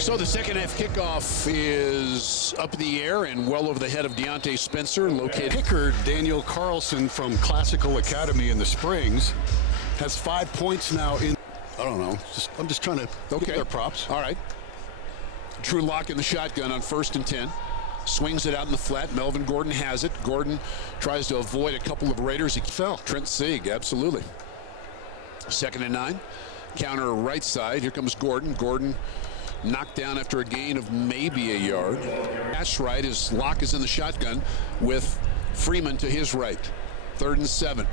So the second half kickoff is up in the air and well over the head of Deontay Spencer, located. Kicker Daniel Carlson from Classical Academy in the Springs has 5 points now in. I don't know. I'm just trying to give their props. All right. Drew Lock in the shotgun on 1st and 10. Swings it out in the flat. Melvin Gordon has it. Gordon tries to avoid a couple of Raiders. He fell. Trent Sieg, absolutely. 2nd and 9. Counter right side. Here comes Gordon. Gordon knocked down after a gain of maybe a yard. That's right as Lock is in the shotgun with Freeman to his right. 3rd and 7.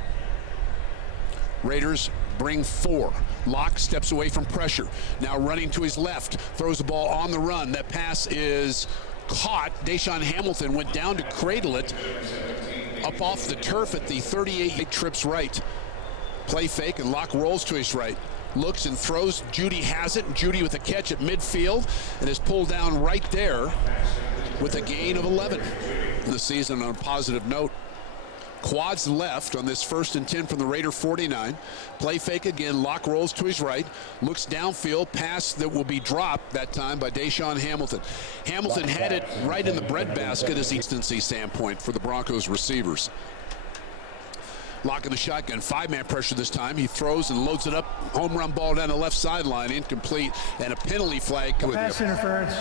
Raiders bring 4. Lock steps away from pressure. Now running to his left. Throws the ball on the run. That pass is caught. Deshaun Hamilton went down to cradle it up off the turf at the 38. Trips right. Play fake and Lock rolls to his right. Looks and throws. Judy has it. Judy with a catch at midfield and is pulled down right there with a gain of 11 in the season. On a positive note, quads left on this 1st and 10 from the Raider 49. Play fake again. Lock rolls to his right. Looks downfield. Pass that will be dropped that time by Deshaun Hamilton. Hamilton had it right in the breadbasket as consistency standpoint for the Broncos receivers. Lock in the shotgun. 5-man pressure this time. He throws and loads it up. Home run ball down the left sideline. Incomplete. And a penalty flag. Pass interference.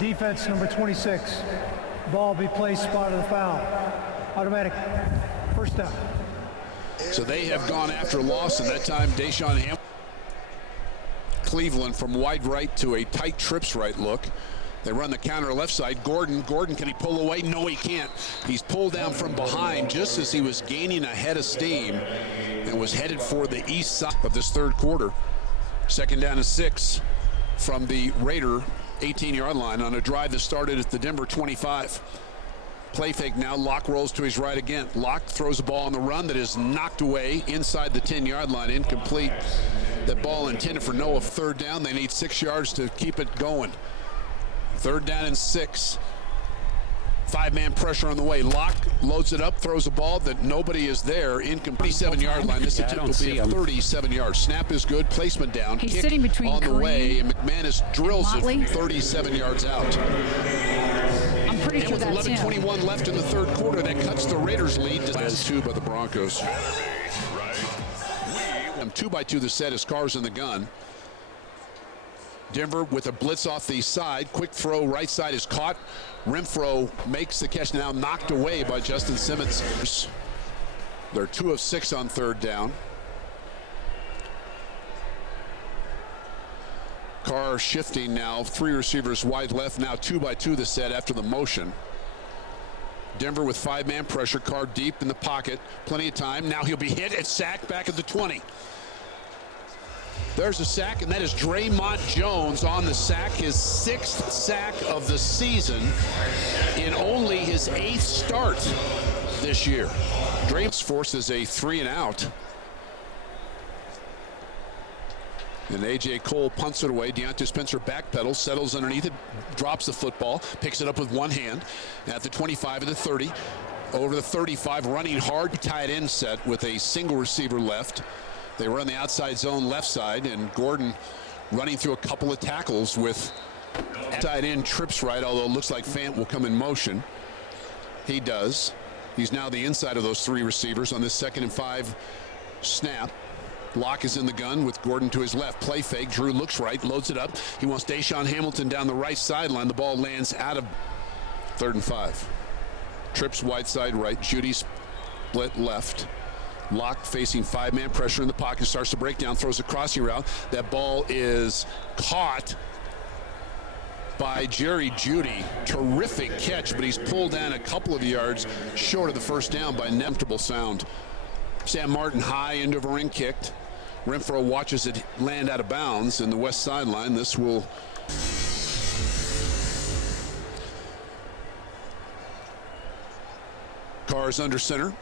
Defense number 26. Ball be placed spot of the foul. Automatic. 1st down. So they have gone after Lawson. That time Deshaun Hamilton. Cleveland from wide right to a tight trips right look. They run the counter left side. Gordon, can he pull away? No, he can't. He's pulled down from behind just as he was gaining a head of steam and was headed for the east side of this 3rd quarter. 2nd down and 6 from the Raider 18-yard line on a drive that started at the Denver 25. Play fake now. Lock rolls to his right again. Lock throws the ball on the run that is knocked away inside the 10-yard line. Incomplete. That ball intended for Noah. 3rd down. They need 6 yards to keep it going. 3rd down and 6. 5-man pressure on the way. Lock loads it up, throws a ball that nobody is there. Incomplete. 37-yard line. This attempt will be a 37-yard. Snap is good. Placement down. He's kick sitting between on the Kareem way, and McManus drills it from 37 yards out. I'm pretty sure With that's 11:21 left in the 3rd quarter, that cuts the Raiders' lead to last 2 by the Broncos. 2-by-2 the set as Carr's in the gun. Denver with a blitz off the side. Quick throw right side is caught. Renfro makes the catch, now knocked away by Justin Simmons. They're 2 of 6 on 3rd down. Carr shifting now. 3 receivers wide left. Now 2-by-2 the set after the motion. Denver with 5-man pressure. Carr deep in the pocket. Plenty of time. Now he'll be hit and sacked back at the 20. There's a sack, and that is Draymond Jones on the sack. His 6th sack of the season in only his 8th start this year. Draymond forces a 3-and-out. And A.J. Cole punts it away. Deontay Spencer backpedals, settles underneath it, drops the football, picks it up with one hand at the 25 and the 30. Over the 35, running hard, tight end set with a single receiver left. They run the outside zone left side, and Gordon running through a couple of tackles with tight end trips right, although it looks like Fant will come in motion. He does. He's now the inside of those 3 receivers on this 2nd and 5 snap. Lock is in the gun with Gordon to his left. Play fake. Drew looks right, loads it up. He wants Deshaun Hamilton down the right sideline. The ball lands out of 3rd and 5. Trips wide side right. Judy split left. Lock facing 5-man pressure in the pocket, starts to break down, throws a crossing route. That ball is caught by Jerry Judy. Terrific catch, but he's pulled down a couple of yards short of the 1st down by inevitable sound. Sam Martin high into the ring kicked. Renfro watches it land out of bounds in the west sideline. This will Carr's under center.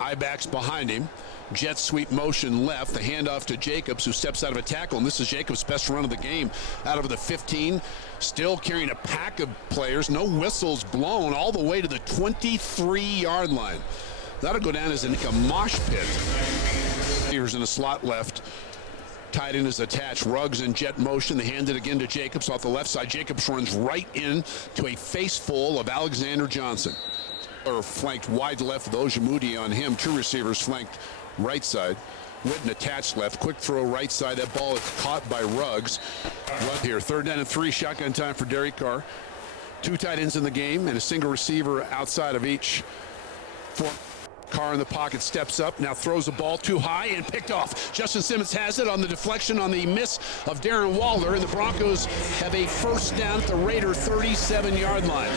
I-backs behind him. Jet sweep motion left. The handoff to Jacobs, who steps out of a tackle. And this is Jacobs' best run of the game. Out of the 15. Still carrying a pack of players. No whistles blown all the way to the 23-yard line. That'll go down as a mosh pit. Here's in a slot left. Tight end is attached. Ruggs in jet motion. They hand it again to Jacobs off the left side. Jacobs runs right in to a face full of Alexander Johnson. Or flanked wide left with Ojimudi on him. Two receivers flanked right side. Witten attached left. Quick throw right side. That ball is caught by Ruggs. Run here. 3rd down and 3. Shotgun time for Derek Carr. 2 tight ends in the game and a single receiver outside of each. Carr in the pocket, steps up, now throws the ball too high and picked off. Justin Simmons has it on the deflection on the miss of Darren Waller, and the Broncos have a 1st down at the Raider 37-yard line.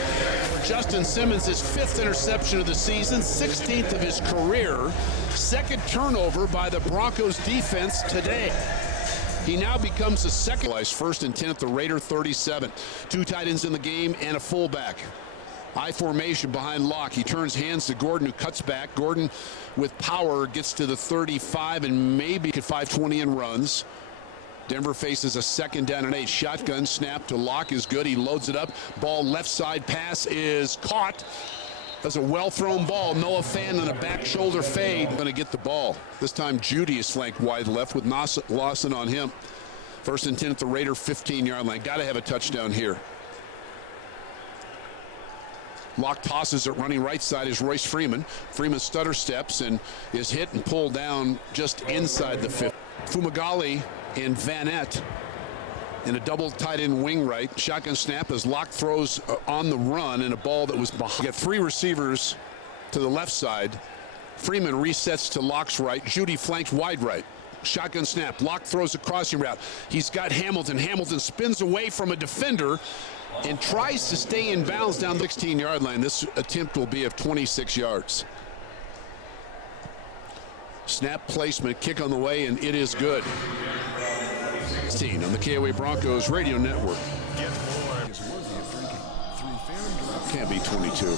Justin Simmons' 5th interception of the season, 16th of his career, 2nd turnover by the Broncos defense today. He now becomes the second. 1st and 10 at the Raider 37. 2 tight ends in the game and a fullback. I formation behind Locke. He turns hands to Gordon, who cuts back. Gordon with power gets to the 35 and maybe at 5:20 and runs. Denver faces a 2nd down and 8. Shotgun snap to Locke is good. He loads it up. Ball left side pass is caught. That's a well-thrown ball. Noah Fant on a back shoulder fade. Going to get the ball. This time Judy is flanked wide left with Lawson on him. 1st and 10 at the Raider 15-yard line. Got to have a touchdown here. Locke tosses it, running right side is Royce Freeman. Freeman stutter steps and is hit and pulled down just inside the 5th. Fumagalli and Vanette in a double tight end wing right. Shotgun snap as Locke throws on the run and a ball that was behind. Got 3 receivers to the left side. Freeman resets to Locke's right. Judy flanked wide right. Shotgun snap. Locke throws a crossing route. He's got Hamilton. Hamilton spins away from a defender and tries to stay in bounds down the 16-yard line. This attempt will be of 26 yards. Snap placement, kick on the way, and it is good. 16 on the KOA Broncos Radio Network. Can't be 22.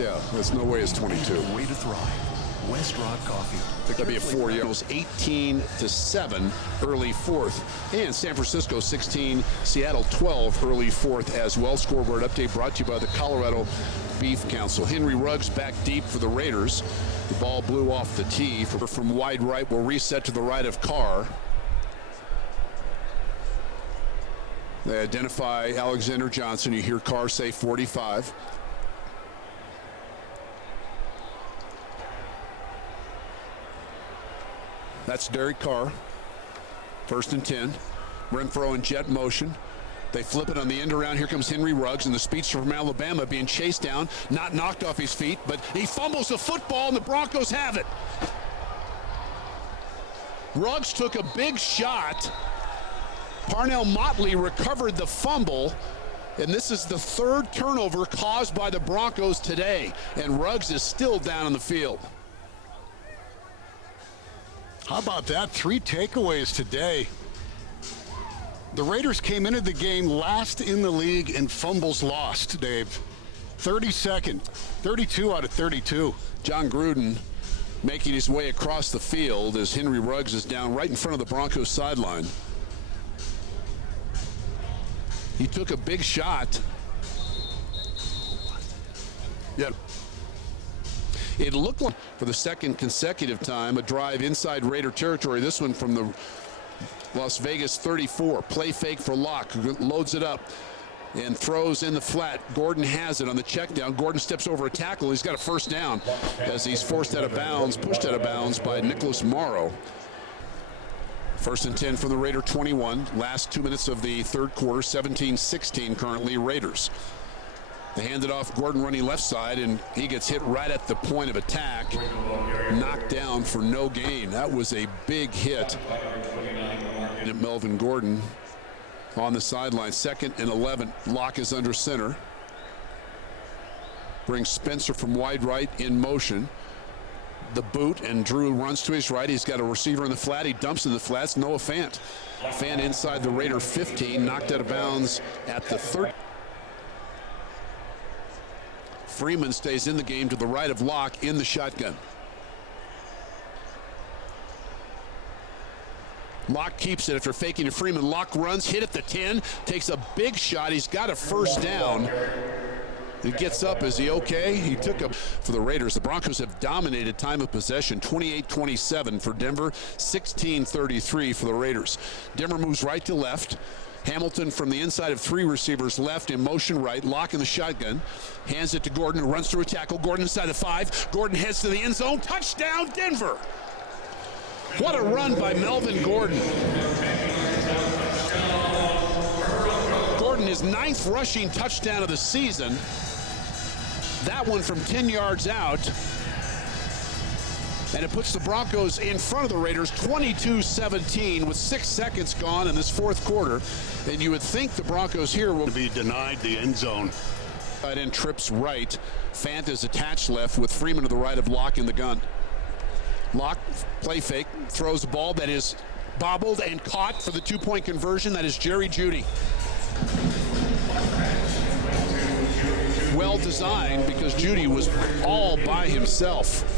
Yeah, there's no way it's 22. Way to thrive. West Rock Coffee. That'd be a 4 yards. 18-7 early 4th. And San Francisco 16, Seattle 12 early 4th as well. Scoreboard update brought to you by the Colorado Beef Council. Henry Ruggs back deep for the Raiders. The ball blew off the tee from wide right. Will reset to the right of Carr. They identify Alexander Johnson. You hear Carr say 45. That's Derek Carr. 1st and 10. Renfro in jet motion. They flip it on the end around. Here comes Henry Ruggs, and the speedster from Alabama being chased down, not knocked off his feet, but he fumbles the football, and the Broncos have it. Ruggs took a big shot. Parnell Motley recovered the fumble, and this is the 3rd turnover caused by the Broncos today, and Ruggs is still down on the field. How about that? 3 takeaways today. The Raiders came into the game last in the league in fumbles lost, Dave. 32nd, 32 out of 32. John Gruden making his way across the field as Henry Ruggs is down right in front of the Broncos sideline. He took a big shot. Yep. It looked like, for the 2nd consecutive time, a drive inside Raider territory. This one from the Las Vegas 34. Play fake for Locke, who loads it up and throws in the flat. Gordon has it on the check down. Gordon steps over a tackle. He's got a 1st down as he's forced out of bounds, pushed out of bounds by Nicholas Morrow. 1st and 10 from the Raider 21. Last 2 minutes of the 3rd quarter. 17-16 currently Raiders. They hand it off. Gordon running left side, and he gets hit right at the point of attack. Knocked down for no gain. That was a big hit. And Melvin Gordon on the sideline. 2nd and 11. Locke is under center. Brings Spencer from wide right in motion. The boot, and Drew runs to his right. He's got a receiver in the flat. He dumps in the flats. Noah Fant. Fant inside the Raider 15. Knocked out of bounds at the 30. Freeman stays in the game to the right of Locke in the shotgun. Locke keeps it after faking to Freeman. Locke runs, hit at the 10, takes a big shot. He's got a 1st down. He gets up. Is he okay? He took up for the Raiders. The Broncos have dominated time of possession, 28-27 for Denver, 16-33 for the Raiders. Denver moves right to left. Hamilton from the inside of three receivers left in motion right, lock in the shotgun. Hands it to Gordon, who runs through a tackle. Gordon inside the 5. Gordon heads to the end zone. Touchdown, Denver. What a run by Melvin Gordon. Gordon, his 9th rushing touchdown of the season. That one from 10 yards out. And it puts the Broncos in front of the Raiders 22-17 with 6 seconds gone in this fourth quarter. And you would think the Broncos here will be denied the end zone. Tight end trips right. Fant is attached left with Freeman to the right of Locke in the gun. Locke, play fake, throws the ball that is bobbled and caught for the 2-point conversion. That is Jerry Jeudy. Well designed because Jeudy was all by himself.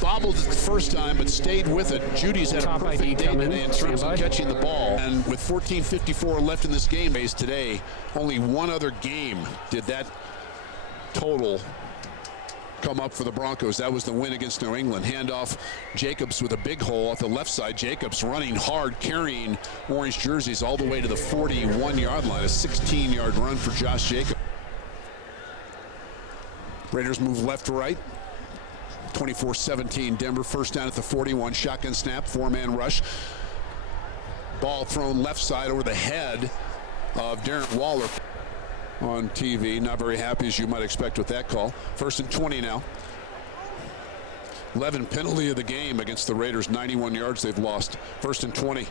Bobbled it the first time, but stayed with it. Judy's had a perfect day today in terms of catching the ball. And with 14:54 left in this game today, only one other game did that total come up for the Broncos. That was the win against New England. Handoff, Jacobs with a big hole at the left side. Jacobs running hard, carrying orange jerseys all the way to the 41-yard line. A 16-yard run for Josh Jacobs. Raiders move left to right. 24-17 Denver, first down at the 41. Shotgun snap, 4-man rush. Ball thrown left side over the head of Darren Waller on TV. Not very happy, as you might expect, with that call. First and 20 now. 11 penalty of the game against the Raiders. 91 yards they've lost. First and 20.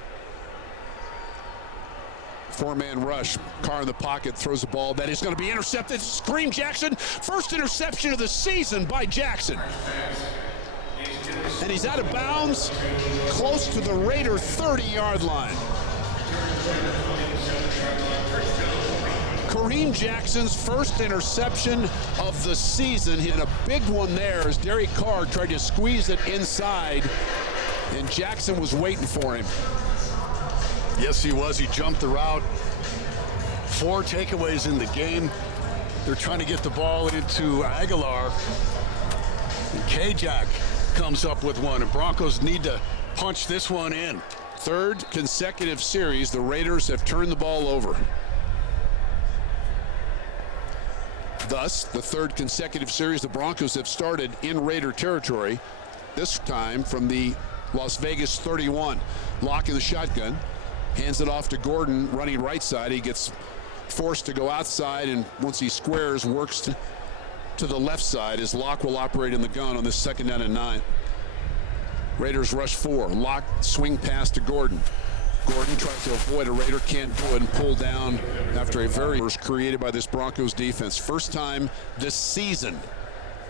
4-man rush. Carr in the pocket, throws the ball. That is going to be intercepted. Scream Jackson. First interception of the season by Jackson. And he's out of bounds, close to the Raider 30-yard line. Kareem Jackson's first interception of the season. Hit a big one there as Derek Carr tried to squeeze it inside, and Jackson was waiting for him. Yes, he was. He jumped the route. 4 takeaways in the game. They're trying to get the ball into Aguilar. And K-Jack comes up with one. And Broncos need to punch this one in. 3rd consecutive series, the Raiders have turned the ball over. Thus, the 3rd consecutive series the Broncos have started in Raider territory, this time from the Las Vegas 31. Lock in the shotgun. Hands it off to Gordon, running right side. He gets forced to go outside, and once he squares, works to the left side as Locke will operate in the gun on this 2nd down and 9. Raiders rush 4. Locke swing pass to Gordon. Gordon tries to avoid a Raider, can't do it, and pull down after a very created by this Broncos defense. First time this season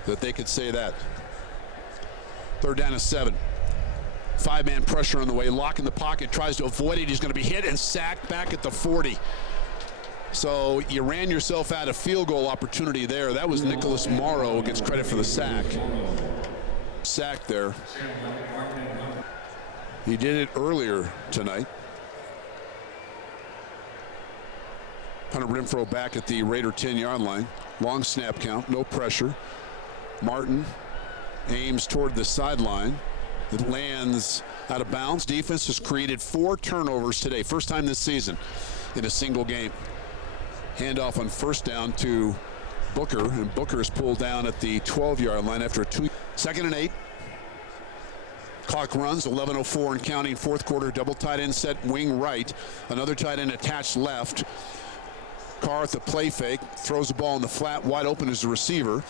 that they could say that. 3rd down and 7. 5-man pressure on the way. Locke in the pocket, tries to avoid it. He's going to be hit and sacked back at the 40. So you ran yourself out of field goal opportunity there. That was Nicholas Morrow who gets credit for the sack. Sack there. He did it earlier tonight. Hunter Renfrow back at the Raider 10-yard line. Long snap count, no pressure. Martin aims toward the sideline. It lands out of bounds. Defense has created 4 turnovers today. First time this season in a single game. Handoff on first down to Booker, and Booker is pulled down at the 12-yard line after a 2. 2nd and 8. Clock runs, 11:04 and counting. Fourth quarter, double tight end set, wing right. Another tight end attached left. Carr at the play fake, throws the ball in the flat, wide open as the receiver.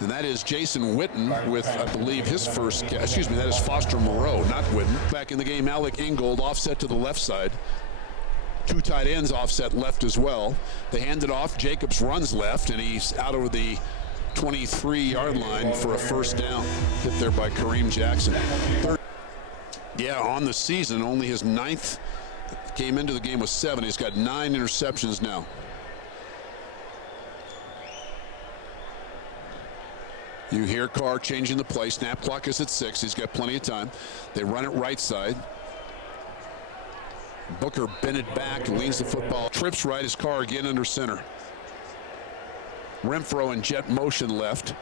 And that is Jason Witten with, I believe, his first catch. Excuse me, that is Foster Moreau, not Witten. Back in the game, Alec Ingold offset to the left side. 2 tight ends offset left as well. They hand it off. Jacobs runs left, and he's out over the 23-yard line for a first down. Hit there by Kareem Jackson. Yeah, on the season, only his 9th. Came into the game with 7. He's got 9 interceptions now. You hear Carr changing the play. Snap clock is at 6. He's got plenty of time. They run it right side. Booker bent it back and leans the football. Trips right as Carr again under center. Renfro in jet motion left.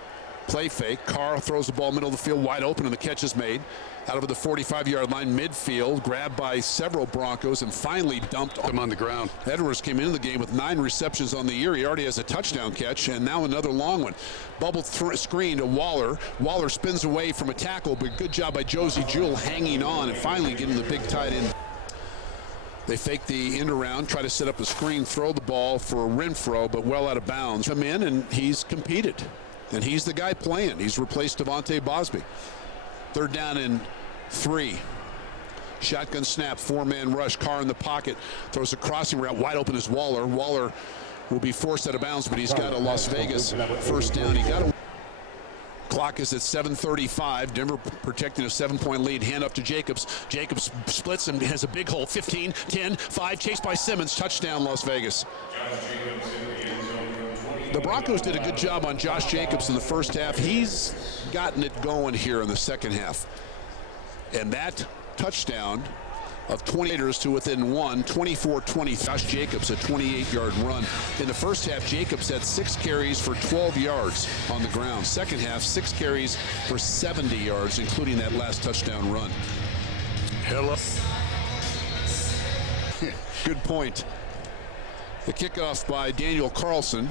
Play fake. Carr throws the ball middle of the field wide open, and the catch is made. Out over the 45-yard line, midfield, grabbed by several Broncos, and finally dumped on the ground. Edwards came into the game with 9 receptions on the year. He already has a touchdown catch, and now another long one. Bubble screen to Waller. Waller spins away from a tackle, but good job by Josie Jewell hanging on and finally getting the big tight end. They fake the end around, try to set up a screen, throw the ball for Renfro, but well out of bounds. Come in, and he's competed. And he's the guy playing. He's replaced Devontae Bosby. 3rd down and 3. Shotgun snap, 4-man rush. Carr in the pocket, throws a crossing route. Wide open is Waller. Waller will be forced out of bounds, but he's got a Las Vegas first down. He got a clock is at 7:35. Denver protecting a 7-point lead. Hand up to Jacobs. Jacobs splits and has a big hole. 15, 10, 5. Chased by Simmons. Touchdown, Las Vegas. The Broncos did a good job on Josh Jacobs in the first half. He's gotten it going here in the second half. And that touchdown of 20 to within 1, 24-20. Josh Jacobs, a 28-yard run. In the first half, Jacobs had 6 carries for 12 yards on the ground. Second half, 6 carries for 70 yards, including that last touchdown run. Hello. Good point. The kickoff by Daniel Carlson.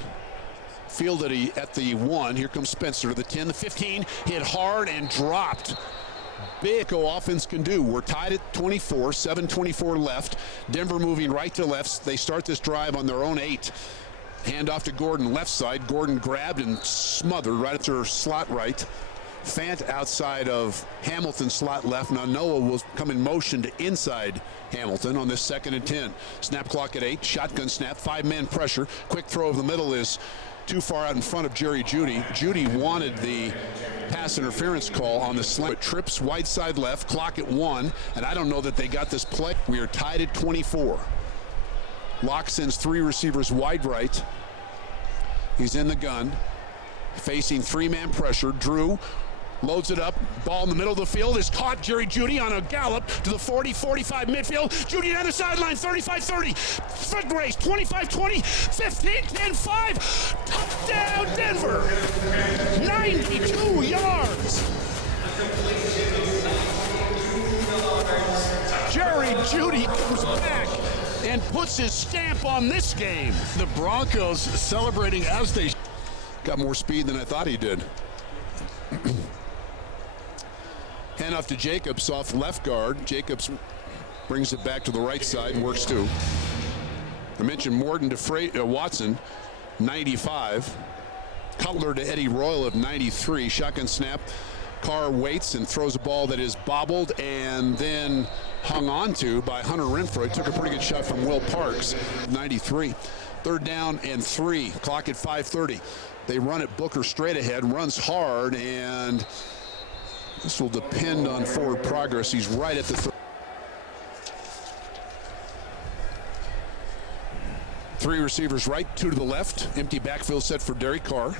Fielded at the 1. Here comes Spencer to the 10, the 15. Hit hard and dropped. Big offense can do. We're tied at 24, 7:24 left. Denver moving right to left. They start this drive on their own 8. Hand off to Gordon, left side. Gordon grabbed and smothered right at their slot right. Fant outside of Hamilton, slot left. Now Noah will come in motion to inside Hamilton on this 2nd and 10. Snap clock at 8. Shotgun snap. 5-man pressure. Quick throw of the middle is too far out in front of Jerry Jeudy. Jeudy wanted the pass interference call on the slant. It trips wide side left, clock at 1, and I don't know that they got this play. We are tied at 24. Locke sends 3 receivers wide right. He's in the gun, facing 3-man pressure. Drew loads it up. Ball in the middle of the field is caught. Jerry Jeudy on a gallop to the 40-45 midfield. Jeudy down the sideline, 35-30. Foot race, 25-20, 15-10-5. Touchdown, Denver. 92 yards. Jerry Jeudy comes back and puts his stamp on this game. The Broncos celebrating as they got more speed than I thought he did. Hand off to Jacobs off left guard. Jacobs brings it back to the right side and works 2. I mentioned Morton to Watson, 95. Cutler to Eddie Royal of 93. Shotgun snap. Carr waits and throws a ball that is bobbled and then hung on to by Hunter Renfro. He took a pretty good shot from Will Parks, 93. 3rd down and 3. Clock at 5:30. They run it. Booker straight ahead, runs hard, and this will depend on forward progress. He's right at the 3 receivers right, 2 to the left. Empty backfield set for Derek Carr.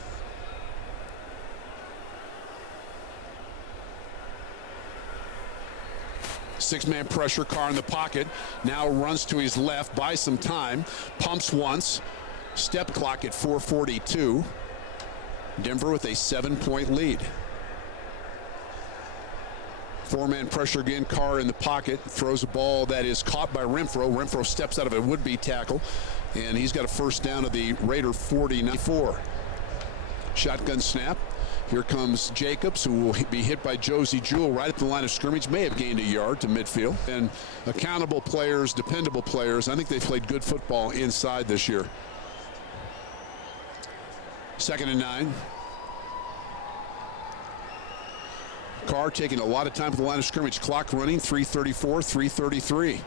Six-man pressure. Carr in the pocket. Now runs to his left, buys some time. Pumps once. Step clock at 4:42. Denver with a 7-point lead. 4-man pressure again. Carr in the pocket. Throws a ball that is caught by Renfro. Renfro steps out of a would-be tackle. And he's got a first down of the Raider 49-4. Shotgun snap. Here comes Jacobs, who will be hit by Josie Jewell right at the line of scrimmage. May have gained a yard to midfield. And accountable players, dependable players. I think they've played good football inside this year. 2nd and 9. Carr taking a lot of time at the line of scrimmage. Clock running, 3:34, 3:33.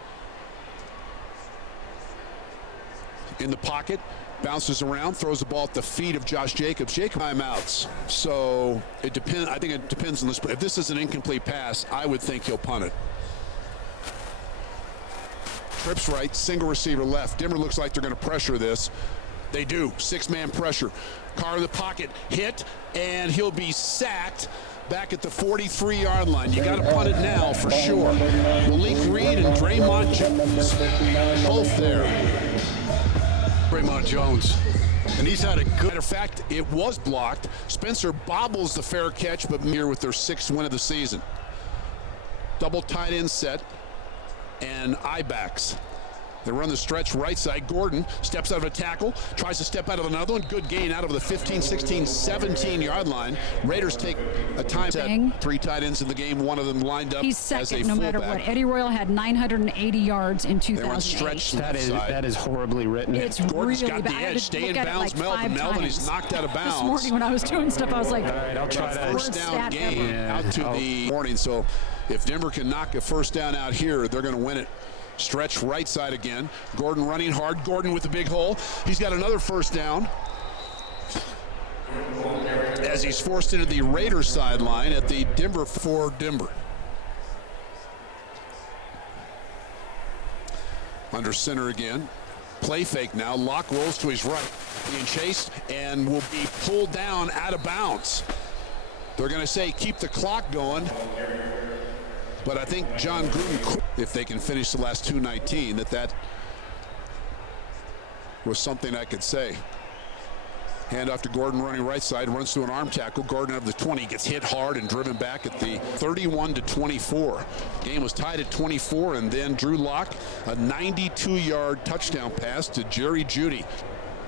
In the pocket, bounces around, throws the ball at the feet of Josh Jacobs. Jacobs timeouts. So it depends. I think it depends on this. If this is an incomplete pass, I would think he'll punt it. Trips right, single receiver left. Denver looks like they're going to pressure this. They do. 6-man pressure. Carr in the pocket, hit, and he'll be sacked back at the 43-yard line. You got to punt it now for sure. Malik Reed and Draymond Jones both there. Draymond Jones And he's had a good... Matter of fact, it was blocked. Spencer bobbles the fair catch, but here with their 6th win of the season. Double tight end set and I-backs. They run the stretch right side. Gordon steps out of a tackle, tries to step out of another one. Good gain out of the 15, 16, 17-yard line. Raiders take a time set. 3 tight ends in the game. One of them lined up He's as a second, no matter fullback. what. Eddie Royal had 980 yards in They run 2008. stretch That is horribly written. It's Gordon's really got bad. the I had edge. to Stay look in at it bounds, like Melvin. 5 Melvin is times. knocked out of bounds. This morning when I was doing stuff, I was like, All right, I'll try that. First down game out to the morning. So if Denver can knock a first down out here, they're going to win it. Stretch right side again. Gordon running hard. Gordon with the big hole. He's got another first down as he's forced into the Raiders sideline at the Denver for Denver. Under center again. Play fake now. Locke rolls to his right. Being chased and will be pulled down out of bounds. They're going to say keep the clock going. But I think John Gruden, if they can finish the last 2:19, that was something I could say. Hand off to Gordon running right side, runs through an arm tackle. Gordon out of the 20 gets hit hard and driven back at the 31-24. Game was tied at 24, and then Drew Lock, a 92-yard touchdown pass to Jerry Jeudy.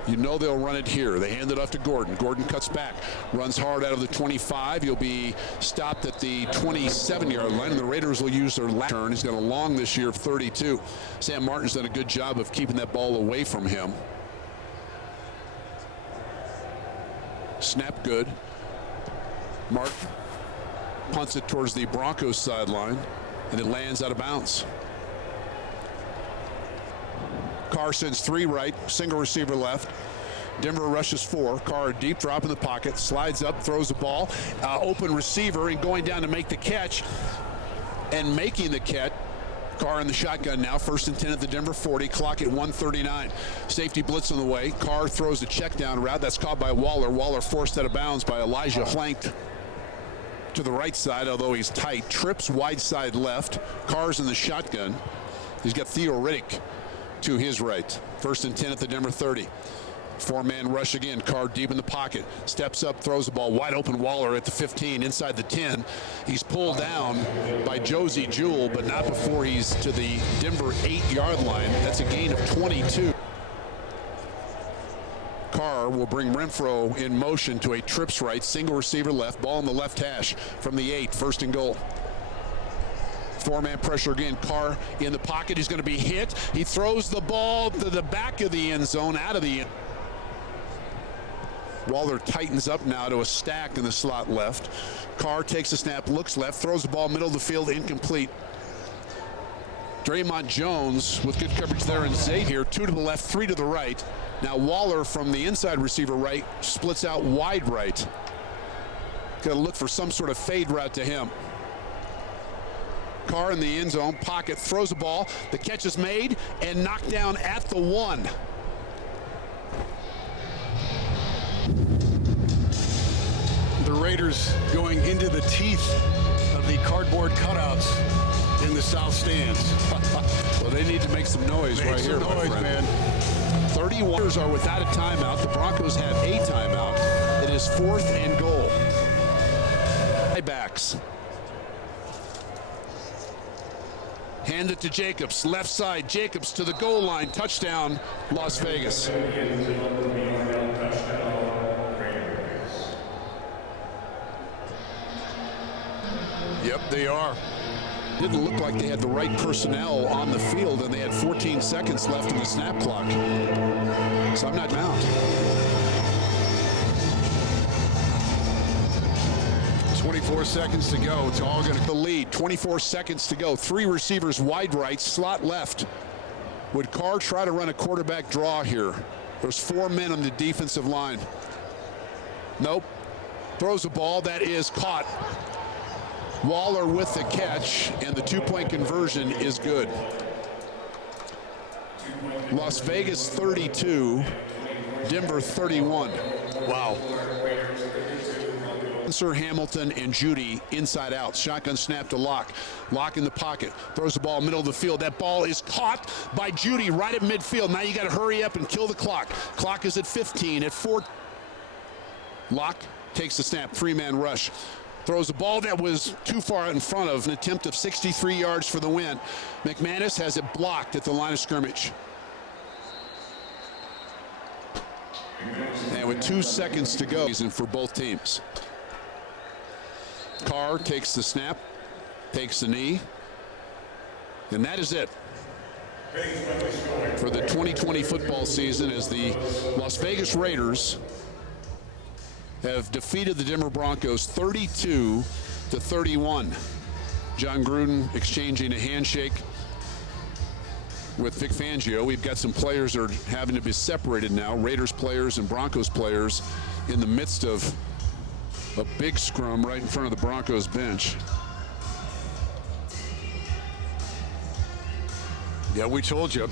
You know they'll run it here. They hand it off to Gordon. Gordon cuts back, runs hard out of the 25. He'll be stopped at the 27-yard line, and the Raiders will use their last turn. He's got a long this year of 32. Sam Martin's done a good job of keeping that ball away from him. Snap good. Martin punts it towards the Broncos sideline, and it lands out of bounds. Carr sends 3 right, single receiver left. Denver rushes 4. Carr, a deep drop in the pocket, slides up, throws the ball. Open receiver and going down to make the catch. And making the catch. Carr in the shotgun now. 1st and 10 at the Denver 40. Clock at 1:39. Safety blitz on the way. Carr throws a check down route. That's caught by Waller. Waller forced out of bounds by Elijah. Flanked to the right side, although he's tight. Trips wide side left. Carr's in the shotgun. He's got Theo Riddick to his right. 1st and 10 at the Denver 30. 4-man rush again. Carr deep in the pocket. Steps up, throws the ball. Wide open Waller at the 15, inside the 10. He's pulled down by Josie Jewell, but not before he's to the Denver 8-yard line. That's a gain of 22. Carr will bring Renfro in motion to a trips right, single receiver left, ball on the left hash from the 8, 1st and goal. 4-man pressure again. Carr in the pocket. He's going to be hit. He throws the ball to the back of the end zone, out of the end. Waller tightens up now to a stack in the slot left. Carr takes a snap, looks left, throws the ball middle of the field, incomplete. Draymond Jones with good coverage there, and Zayd here. 2 to the left, 3 to the right. Now Waller from the inside receiver right splits out wide right. Got to look for some sort of fade route to him. Carr in the end zone, pocket, throws the ball. The catch is made and knocked down at the 1. The Raiders going into the teeth of the cardboard cutouts in the south stands. Well, they need to make some noise right here, my friend. Man. 31ers are without a timeout. The Broncos have a timeout. It is 4th and goal. Backs. Hand it to Jacobs, left side. Jacobs to the goal line. Touchdown, Las Vegas. Yep, they are. Didn't look like they had the right personnel on the field, and they had 14 seconds left in the snap clock. So I'm not out. 24 seconds to go. It's all going to The lead, 24 seconds to go. 3 receivers wide right, slot left. Would Carr try to run a quarterback draw here? There's 4 men on the defensive line. Nope. Throws the ball. That is caught. Waller with the catch, and the 2-point conversion is good. Las Vegas 32, Denver 31. wow. Spencer, Hamilton, and Judy inside out. Shotgun snap to Locke. Locke in the pocket. Throws the ball middle of the field. That ball is caught by Judy right at midfield. Now you got to hurry up and kill the clock. Clock is at 15. At 4. Locke takes the snap. 3-man rush. Throws a ball that was too far out in front of an attempt of 63 yards for the win. McManus has it blocked at the line of scrimmage. And with 2 seconds to go for both teams. Carr takes the snap, takes the knee, and that is it for the 2020 football season as the Las Vegas Raiders have defeated the Denver Broncos 32-31. John Gruden exchanging a handshake with Vic Fangio. We've got some players that are having to be separated now, Raiders players and Broncos players, in the midst of a big scrum right in front of the Broncos bench. Yeah, we told you,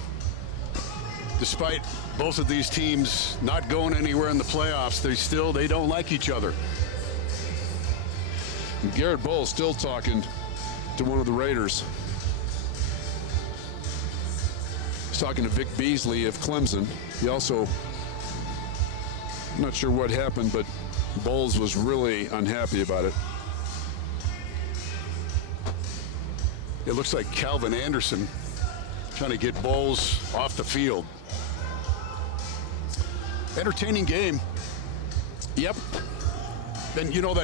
despite both of these teams not going anywhere in the playoffs, they don't like each other. And Garrett Bowles still talking to one of the Raiders. He's talking to Vic Beasley of Clemson. He also, I'm not sure what happened, but Bowles was really unhappy about it. It looks like Calvin Anderson trying to get Bowles off the field. Entertaining game. Yep. And you know that